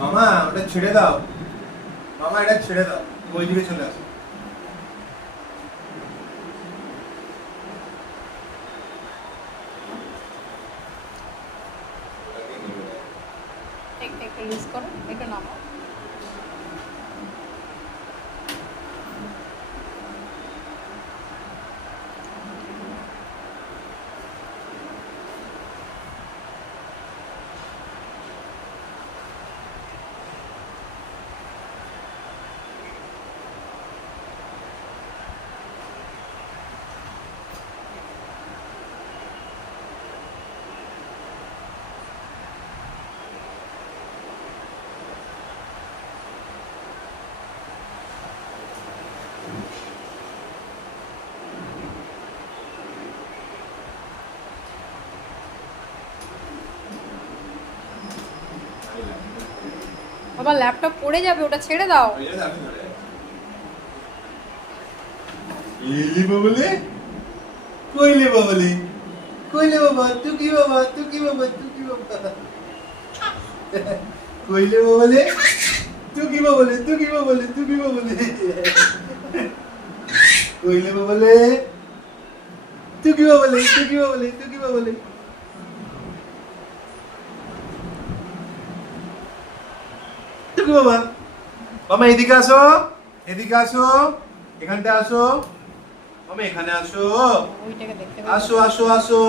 মামা ওটা ছেড়ে দাও, মামা এটা ছেড়ে দাও, ওই দিকে চলে আসো। একটু লুজ করো, একটু নামাও। বাবা ল্যাপটপ পড়ে যাবে, ওটা ছেড়ে দাও। লিলি বাবলে, কইলে বাবলে, কইলে বাবা, তুই কি বাবা, তুই কি বাবা, তুই কি বাবা, কইলে বাবলে, তুই কি বাবলে, তুই কি বাবলে, তুই কি বাবলে, কইলে বাবলে, তুই কি বাবলে, তুই কি বাবলে, তুই কি বাবলে, তুই কি বাবা। মামা এদিকে আসো, এদিকে আসো, এখানটা আসো, মামা এখানে আসো, ওইটাকে দেখতে আসো আসো আসো,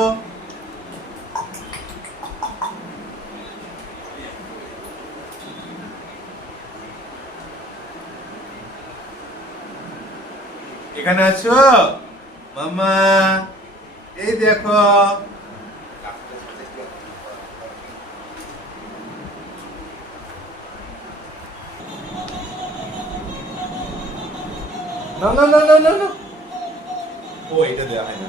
এখানে আসো মামা, এই দেখো, না না না না না না, ও এটা দেওয়া হয় না।